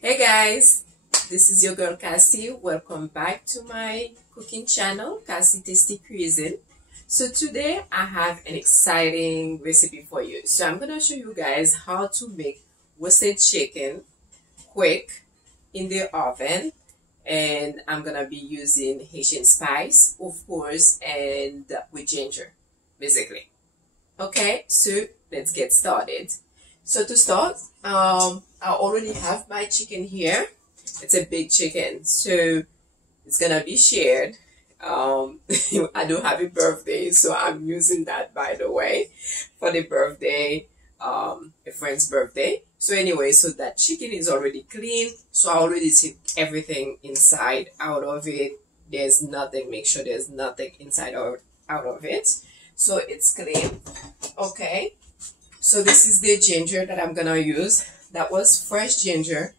Hey guys, this is your girl Cassie. Welcome back to my cooking channel, Cassie Tasty Cuisine. So today I have an exciting recipe for you. So I'm gonna show you guys how to make roasted chicken quick in the oven, and I'm gonna be using Haitian spice, of course, and with ginger, basically. Okay, so let's get started. So to start, I already have my chicken here. It's a big chicken, so it's gonna be shared. I do have a birthday, so I'm using that, by the way, for the birthday, a friend's birthday. So anyway, so that chicken is already clean. So I already took everything inside out of it. There's nothing. Make sure there's nothing inside or out of it. So it's clean. Okay. So this is the ginger that I'm gonna use. That was fresh ginger.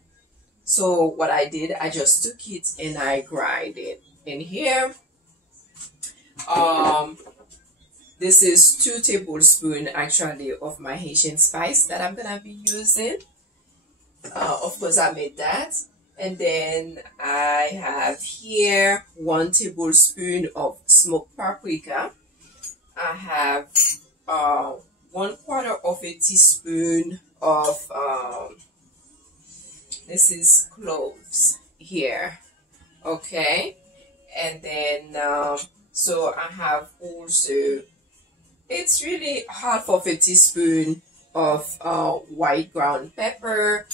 So what I did, I just took it and I grind it in here. This is 2 tablespoons actually of my Haitian spice that I'm gonna be using. Of course, I made that. And then I have here 1 tablespoon of smoked paprika. I have 1/4 of a teaspoon of this is cloves here. Okay, and then so I have also, it's really 1/2 of a teaspoon of white ground pepper.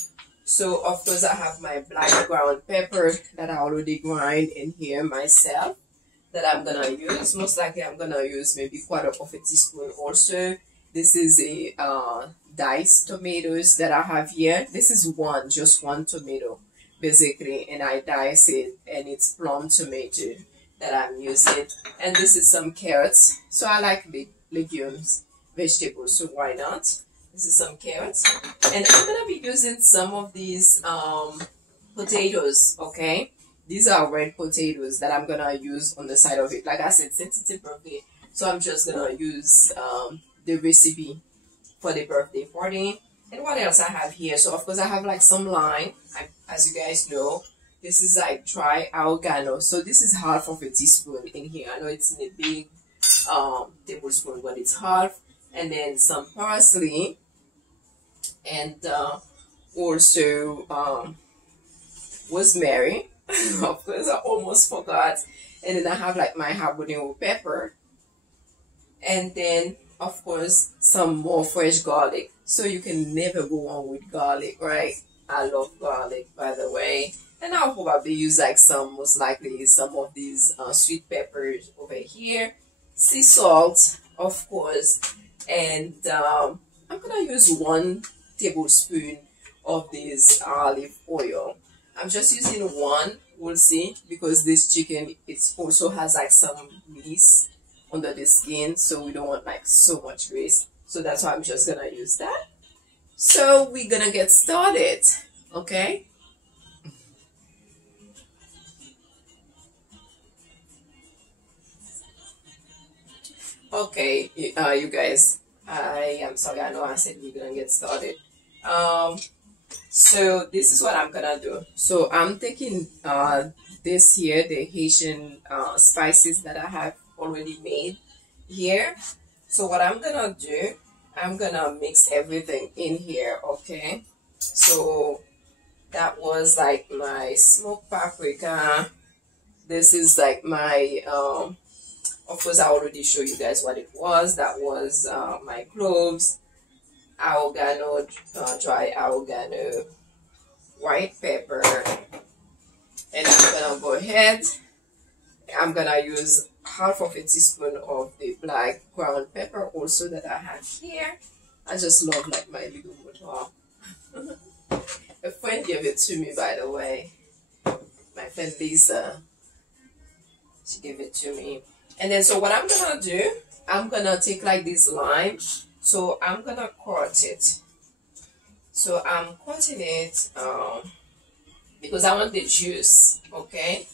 So of course I have my black ground pepper that I already grind in here myself, that I'm gonna use. Most likely I'm gonna use maybe 1/4 of a teaspoon also. This is a diced tomatoes that I have here. This is just one tomato basically, and I dice it, and it's plum tomato that I'm using. And this is some carrots. So I like legumes, vegetables, so why not? This is some carrots, and I'm gonna be using some of these potatoes. Okay, these are red potatoes that I'm gonna use on the side of it. Like I said, since it's a birthday, so I'm just gonna use the recipe for the birthday party. And what else I have here? So of course I have like some lime. As you guys know, this is like dry arogano. So this is 1/2 of a teaspoon in here. I know it's in a big tablespoon, but it's 1/2. And then some parsley, and also rosemary. Of course, I almost forgot. And then I have like my habanero pepper, and then of course some more fresh garlic. So you can never go wrong with garlic, right? I love garlic, by the way. And I'll probably use like most likely some of these sweet peppers over here, sea salt, of course, and I'm gonna use 1 tablespoon of this olive oil. I'm just using 1, we'll see, because this chicken, it also has like some grease under the skin, so we don't want like so much grease. So that's why I'm just gonna use that. So we're gonna get started. Okay, okay, you guys, I am sorry, I know I said we're gonna get started. So this is what I'm gonna do. So I'm taking this here, the Haitian spices that I have already made here. So what I'm gonna do, I'm gonna mix everything in here. Okay, so that was like my smoked paprika. This is like my of course I already showed you guys what it was. That was my cloves, arogano, dry arogano, white pepper, and I'm gonna go ahead. I'm gonna use 1/2 of a teaspoon of the black ground pepper also that I have here. I just love like my little boudoir. A friend gave it to me, by the way. My friend Lisa, she gave it to me. And then so what I'm gonna do, I'm gonna take like this lime. So I'm gonna cut it. So I'm cutting it because I want the juice. Okay,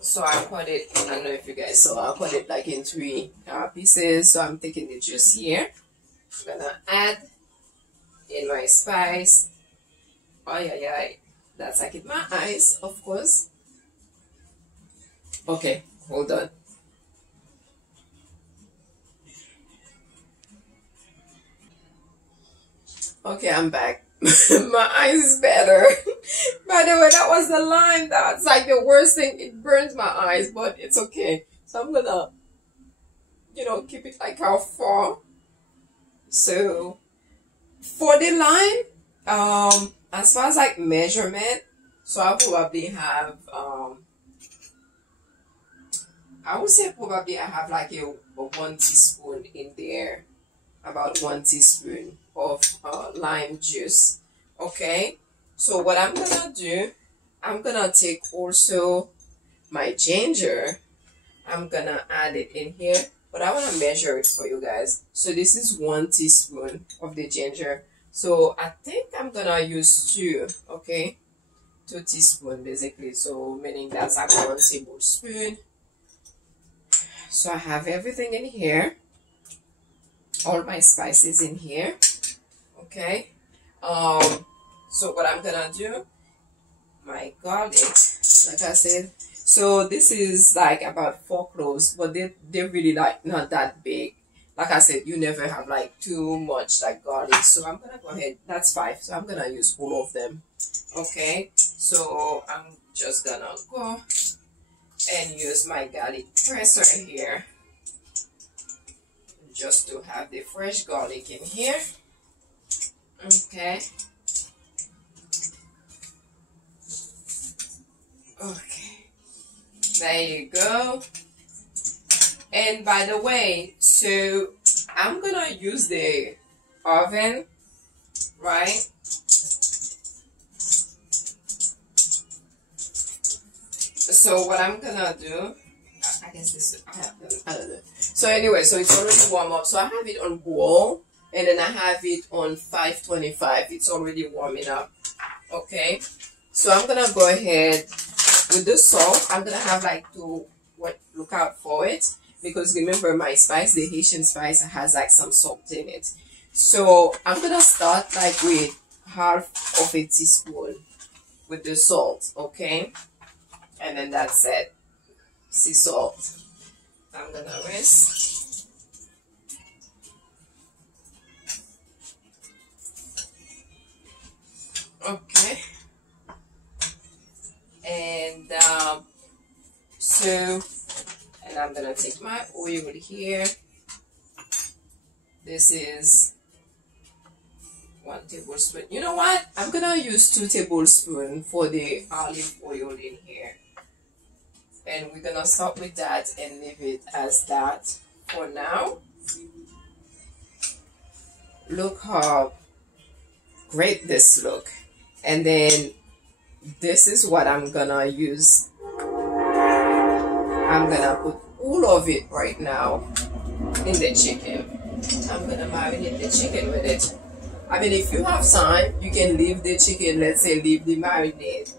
so I cut it, I don't know if you guys saw, I cut it like in 3 pieces. So I'm taking the juice here. I'm gonna add in my spice, Oh yeah, yeah. That's like it. My eyes, of course. Okay, hold on. Okay, I'm back. My eyes is better. By the way, that was the lime. That's like the worst thing. It burns my eyes, but it's okay. So I'm gonna, keep it like how far. So for the lime, as far as like measurement, so I probably have, I would say probably I have like a 1 teaspoon in there, about 1 teaspoon of lime juice. Okay, so what I'm gonna do, I'm gonna take also my ginger. I'm gonna add it in here, but I want to measure it for you guys. So this is 1 teaspoon of the ginger. So I think I'm gonna use two. Okay, 2 teaspoons basically. So meaning that's like 1 tablespoon. So I have everything in here, all my spices in here. Okay. So what I'm gonna do, my garlic, like I said. So this is like about 4 cloves, but they're really like not that big. Like I said, you never have like too much like garlic. So I'm gonna go ahead. That's 5. So I'm gonna use all of them. Okay. So I'm just gonna go and use my garlic presser here, just to have the fresh garlic in here. Okay. Okay. There you go. And by the way, so I'm gonna use the oven, right? So what I'm gonna do, I guess this, I don't know. So anyway, so it's already warm up. So I have it on boil, and then I have it on 525. It's already warming up. Okay. So I'm gonna go ahead with the salt. I'm gonna have like to look out for it, because remember my spice, the Haitian spice, has like some salt in it. So I'm gonna start like with half of a teaspoon with the salt. Okay, and then that's it. Sea salt. I'm gonna rinse. Okay. And and I'm gonna take my oil here. This is 1 tablespoon. You know what? I'm gonna use 2 tablespoons for the olive oil in here. And we're gonna start with that and leave it as that for now. Look how great this look. And then this is what I'm gonna use. I'm gonna put all of it right now in the chicken. I'm gonna marinate the chicken with it. I mean, if you have time, you can leave the chicken, let's say leave the marinade,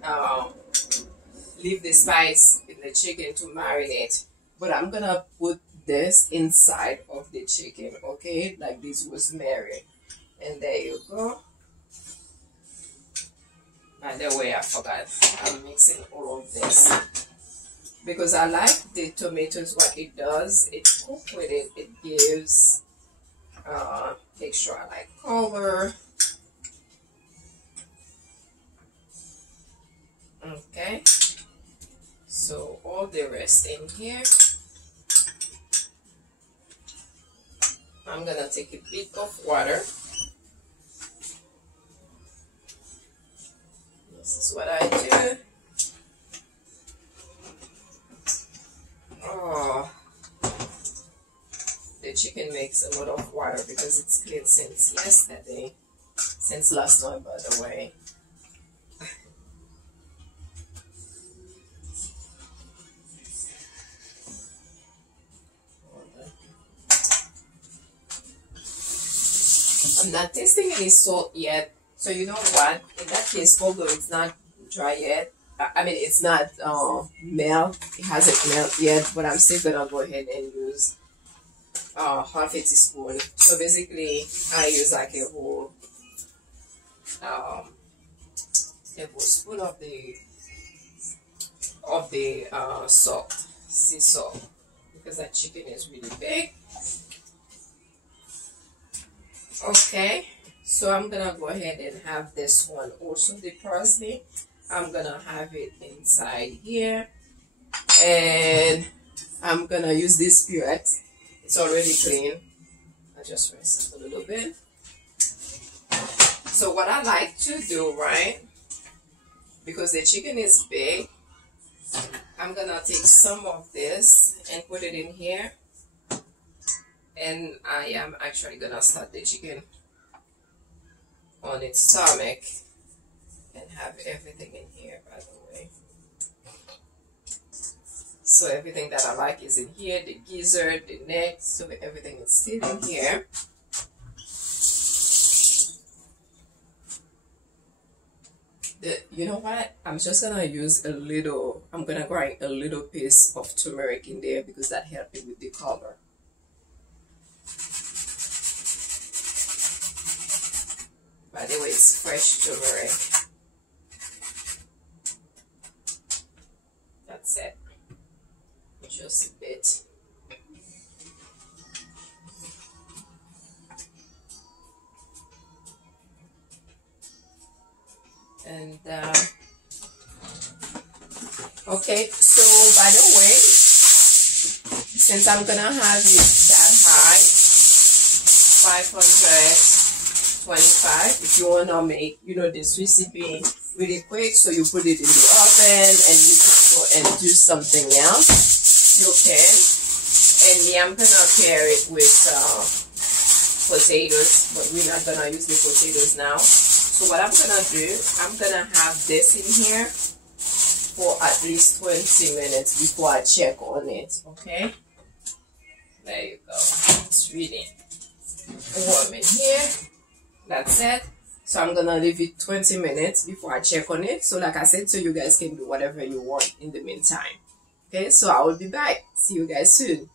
leave the spice in the chicken to marinate. But I'm gonna put this inside of the chicken, okay? Like this rosemary. And there you go. By the way, I forgot, I'm mixing all of this, because I like the tomatoes. What it does, it cooks with it, it gives extra like color. Okay, so all the rest in here. I'm gonna take a bit of water. This is what I do. Oh, the chicken makes a lot of water because it's clean since yesterday, since last night, by the way. I'm not tasting any salt yet, so you know what? In that case, although it's not dry yet, I mean it's not melt, it hasn't melted yet, but I'm still gonna go ahead and use half a teaspoon. So basically, I use like a whole tablespoons of the salt, sea salt, because that chicken is really big. Okay, so I'm gonna go ahead and have this one also, the parsley. I'm gonna have it inside here, and I'm gonna use this spirit. It's already clean. I just rinse it a little bit. So what I like to do, right, because the chicken is big, I'm gonna take some of this and put it in here, and I am actually gonna start the chicken on its stomach and have everything in here, by the way. So everything that I like is in here, the gizzard, the neck, so everything is still in here. You know what? I'm just gonna use a little, I'm gonna grind a little piece of turmeric in there because that helps me with the color. By the way, it's fresh turmeric. That's it. Just a bit. And okay, so by the way, since I'm gonna have it that high, 525, if you wanna make, you know, this recipe really quick, so you put it in the oven and you can go and do something else, you can. And me, I'm gonna pair it with potatoes, but we're not gonna use the potatoes now. So what I'm gonna do, I'm gonna have this in here for at least 20 minutes before I check on it, okay? There you go. It's really warm in here. That's it. So I'm gonna leave it 20 minutes before I check on it. So like I said, so you guys can do whatever you want in the meantime. Okay, so I will be back. See you guys soon.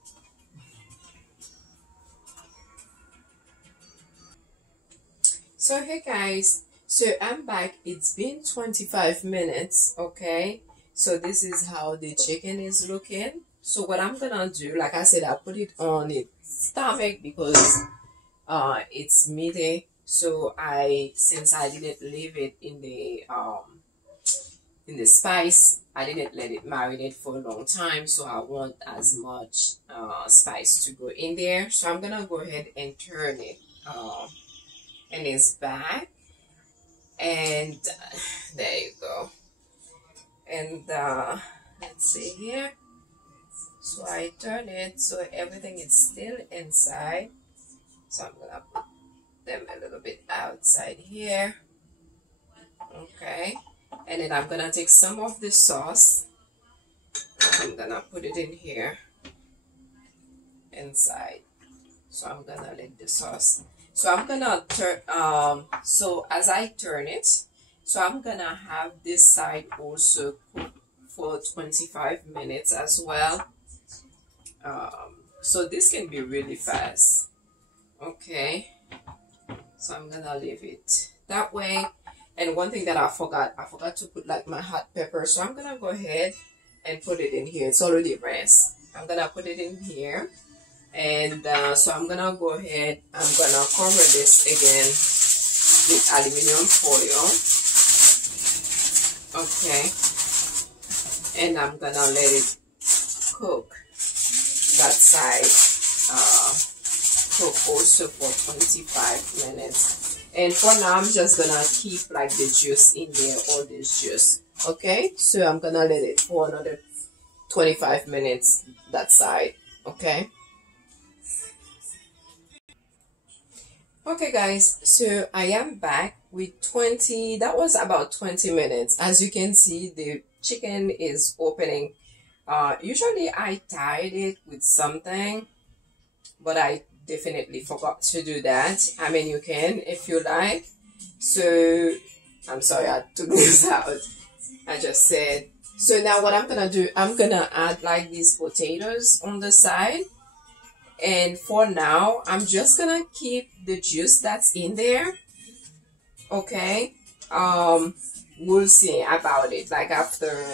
So hey guys, so I'm back. It's been 25 minutes, okay? So this is how the chicken is looking. So what I'm gonna do, like I said, I put it on its stomach because it's meaty. So since I didn't leave it in the spice, I didn't let it marinate for a long time, so I want as much spice to go in there. So I'm gonna go ahead and turn it in its back, and there you go. And let's see here. So I turn it so everything is still inside. So I'm gonna put them a little bit outside here. Okay, and then I'm gonna take some of the sauce. I'm gonna put it in here inside. So I'm gonna let the sauce. So I'm gonna turn. So as I turn it, so I'm gonna have this side also cook for 25 minutes as well. So this can be really fast. Okay. So I'm gonna leave it that way. And one thing that I forgot to put like my hot pepper. So I'm gonna go ahead and put it in here. It's already rinsed. I'm gonna put it in here. And so I'm gonna go ahead, I'm gonna cover this again with aluminum foil. Okay. And I'm gonna let it cook that side. Cook also for 25 minutes. And for now, I'm just gonna keep like the juice in there, all this juice. Okay, so I'm gonna let it for another 25 minutes that side. Okay. Okay guys, so I am back with that was about 20 minutes. As you can see, the chicken is opening. Usually I tied it with something, but I definitely forgot to do that. I mean, you can if you like. So I'm sorry I took this out. I just said. So now what I'm gonna do, I'm gonna add like these potatoes on the side. And for now, I'm just gonna keep the juice that's in there. Okay. we'll see about it like after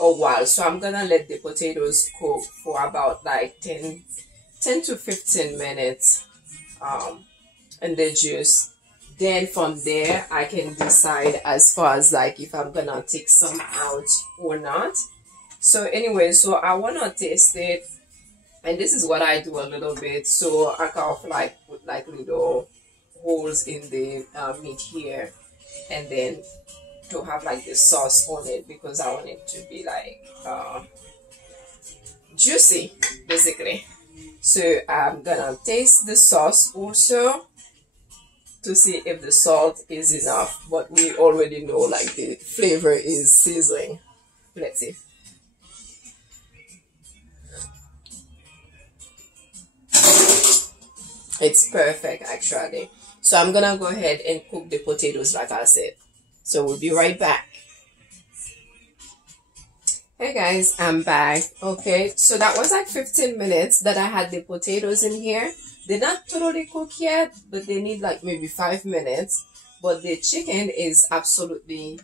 a while. So I'm gonna let the potatoes cook for about like 10 to 15 minutes in the juice. Then from there I can decide as far as like if I'm gonna take some out or not. So anyway, so I wanna taste it, and this is what I do a little bit. So I kind of like put like little holes in the meat here, and then to have like the sauce on it because I want it to be like juicy basically. So I'm gonna taste the sauce also to see if the salt is enough, but we already know like the flavor is sizzling. Let's see. It's perfect actually. So I'm gonna go ahead and cook the potatoes like I said. So we'll be right back. Hey guys, I'm back. Okay, so that was like 15 minutes that I had the potatoes in here. They're not totally cooked yet, but they need like maybe 5 minutes. But the chicken is absolutely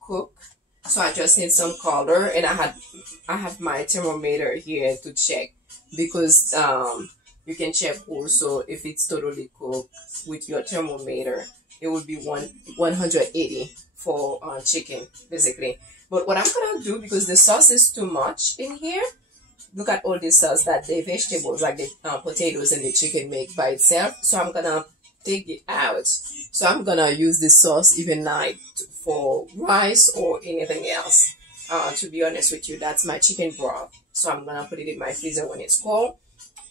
cooked. So I just need some color, and I have my thermometer here to check because you can check also if it's totally cooked with your thermometer. It would be 180 for chicken basically. But what I'm gonna do, because the sauce is too much in here, look at all the sauce that the vegetables like the potatoes and the chicken make by itself. So I'm gonna take it out. So I'm gonna use the sauce even like for rice or anything else. To be honest with you, that's my chicken broth. So I'm gonna put it in my freezer when it's cold.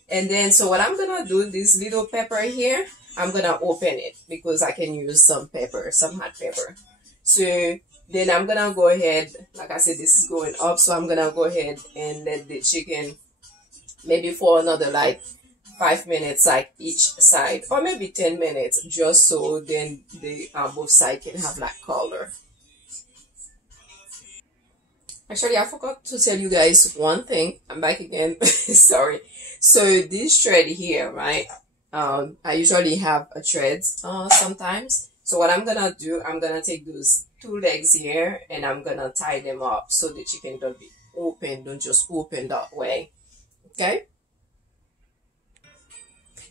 And then, so what I'm gonna do, this little pepper here, I'm gonna open it because I can use some pepper, some hot pepper. So then I'm gonna go ahead, like I said, this is going up, so I'm gonna go ahead and let the chicken maybe for another like 5 minutes like each side, or maybe 10 minutes, just so then the both sides can have like color. Actually, I forgot to tell you guys one thing. I'm back again. Sorry. So this thread here, right? I usually have a thread sometimes. So what I'm gonna do, I'm gonna take those 2 legs here and I'm gonna tie them up so the chicken don't be open, don't just open that way. Okay?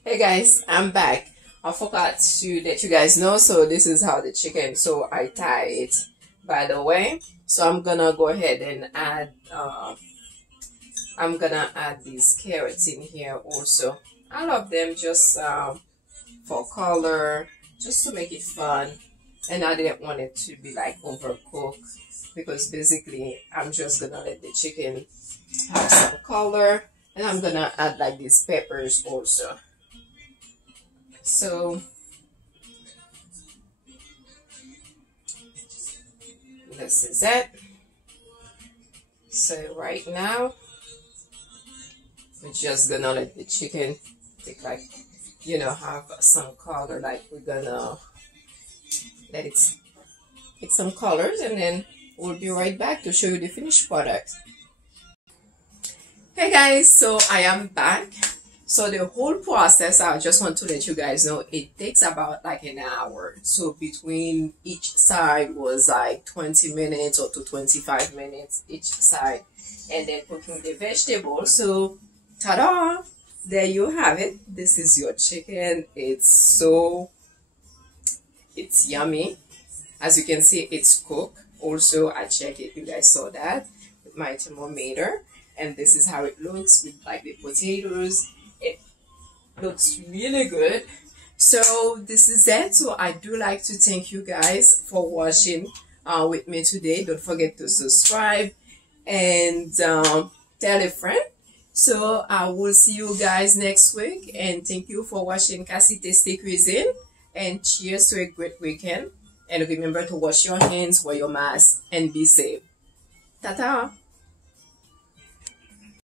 Hey guys, I'm back. I forgot to let you guys know. So this is how the chicken, so I tie it, by the way. So I'm gonna go ahead and add I'm gonna add these carrots in here also. I love them just for color, just to make it fun. And I didn't want it to be like overcooked because basically I'm just gonna let the chicken have some color, and I'm gonna add like these peppers also. So this is it. So right now we're just gonna let the chicken take like, you know, have some color. Like we're gonna let it get some colors, and then we'll be right back to show you the finished product. Hey guys, so I am back. So the whole process, I just want to let you guys know, it takes about like an hour. So between each side was like 20 minutes or to 25 minutes each side, and then cooking the vegetables. So ta-da, there you have it. This is your chicken. It's yummy. As you can see, it's cooked. Also, I checked it, you guys saw that with my thermometer, and this is how it looks with like the potatoes. It looks really good. So this is it. So I do like to thank you guys for watching with me today. Don't forget to subscribe and tell a friend. So I will see you guys next week, and thank you for watching Cassie Tasty Cuisine, and cheers to a great weekend. And remember to wash your hands, wear your mask, and be safe. Ta-ta!